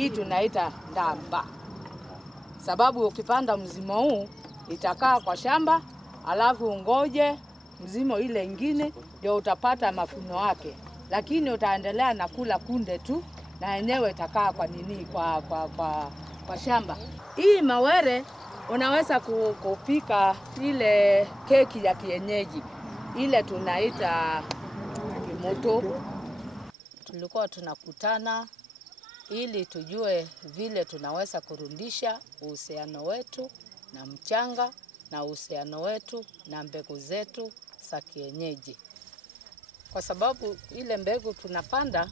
Hii tunaita ndamba. Sababu ukipanda mzimo huu itakaa kwa shamba, alafu ungoje mzimo ile ingine ndio utapata mafuno yake. Lakini utaendelea na kula kunde tu na yenyewe itakaa kwa nini kwa shamba. Hii mawere unaweza kupika ile keki ya kienyeji. Ile tunaita kimoto. Tulikuwa tunakutana ili tujue vile tunaweza kurudisha uhusiano wetu na mchanga na uhusiano wetu na mbegu zetu za kienyeji. Kwa sababu ile mbegu tunapanda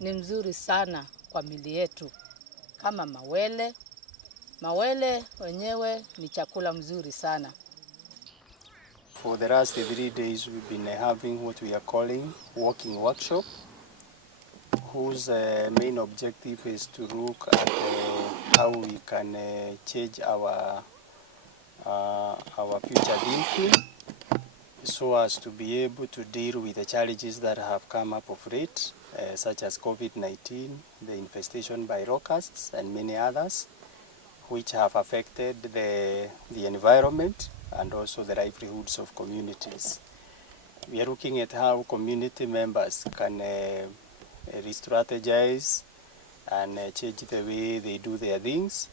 ni mzuri sana kwa mili yetu. Kama mawele. Mawele wenyewe ni chakula mzuri sana. For the last 3 days we've been having what we are calling walking workshop, whose main objective is to look at how we can change our future thinking so as to be able to deal with the challenges that have come up of late, such as COVID-19, the infestation by locusts and many others, which have affected the environment and also the livelihoods of communities. We are looking at how community members can re-strategize and change the way they do their things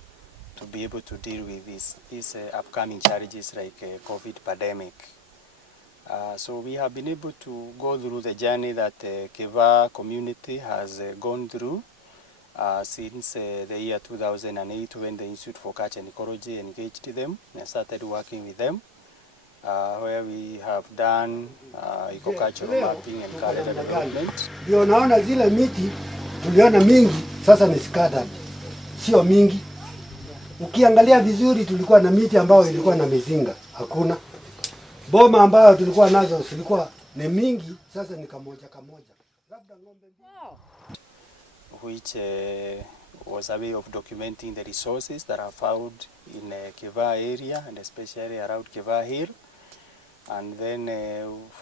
to be able to deal with these upcoming challenges like COVID pandemic. So we have been able to go through the journey that Kivaa community has gone through since the year 2008, when the Institute for Culture and Ecology engaged them and started working with them, where we have done eco-cultural mapping and calendar development. Ndio naona zile miti tuliona mingi sasa ni scattered. Sio mingi. Ukiangalia vizuri tulikuwa na miti ambayo ilikuwa na mizinga, hakuna. Boma ambayo tulikuwa nazo zilikuwa ni mingi, sasa ni kamoja. Labda ng'ombe which was a way of documenting the resources that are found in Kivaa area and especially around Kivaa Hill. And then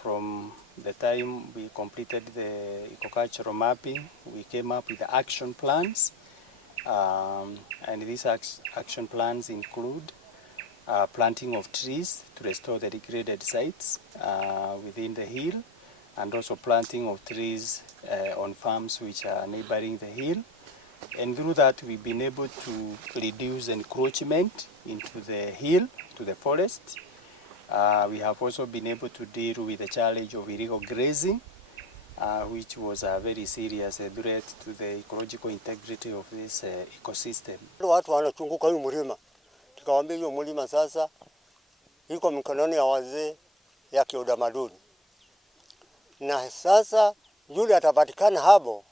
from the time we completed the eco-cultural mapping, we came up with the action plans. And these action plans include planting of trees to restore the degraded sites within the hill, and also planting of trees on farms which are neighboring the hill. And through that we've been able to reduce encroachment into the hill, to the forest. We have also been able to deal with the challenge of illegal grazing, which was a very serious threat to the ecological integrity of this ecosystem. Watu wanachunguka hii mlima. Tukawaambia hiyo mlima sasa iko mikononi ya wazee ya kiutamaduni. Na sasa yule atapatikana hapo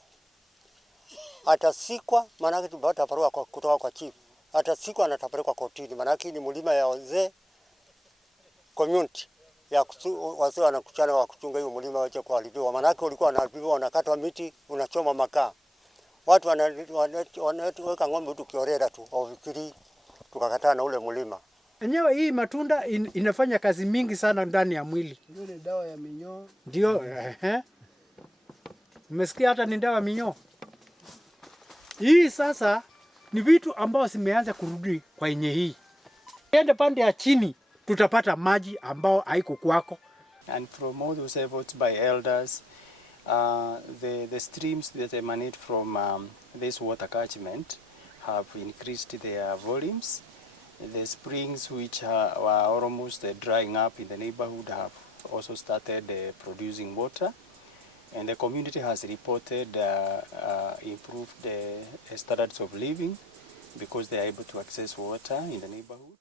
atasikwa, maana tupata barua kutoka kwa chief. Atasikwa na atapelekwa kotini, maana ni mlima ya wazee community ya wazee wanakuchana wa kuchunga hiyo mlima wache kuharibiwa. Maana ulikuwa wanaharibiwa, wanakatwa miti, unachoma makaa. Watu wanaweka ng'ombe tu kiorera tu au vikiri, tukakataa na ule mlima. Enyewe hii matunda inafanya kazi mingi sana ndani ya mwili. ndio ni dawa ya minyoo. Ndio, umesikia hata ni dawa ya minyoo. Hii sasa ni vitu ambao zimeanza kurudi kwa yenye hii. Ende pande ya chini tutapata maji ambao haiko kwako. And from all those efforts by elders, the streams that emanate from this water catchment have increased their volumes. The springs which were almost drying up in the neighborhood have also started producing water. And the community has reported improved standards of living because they are able to access water in the neighborhood.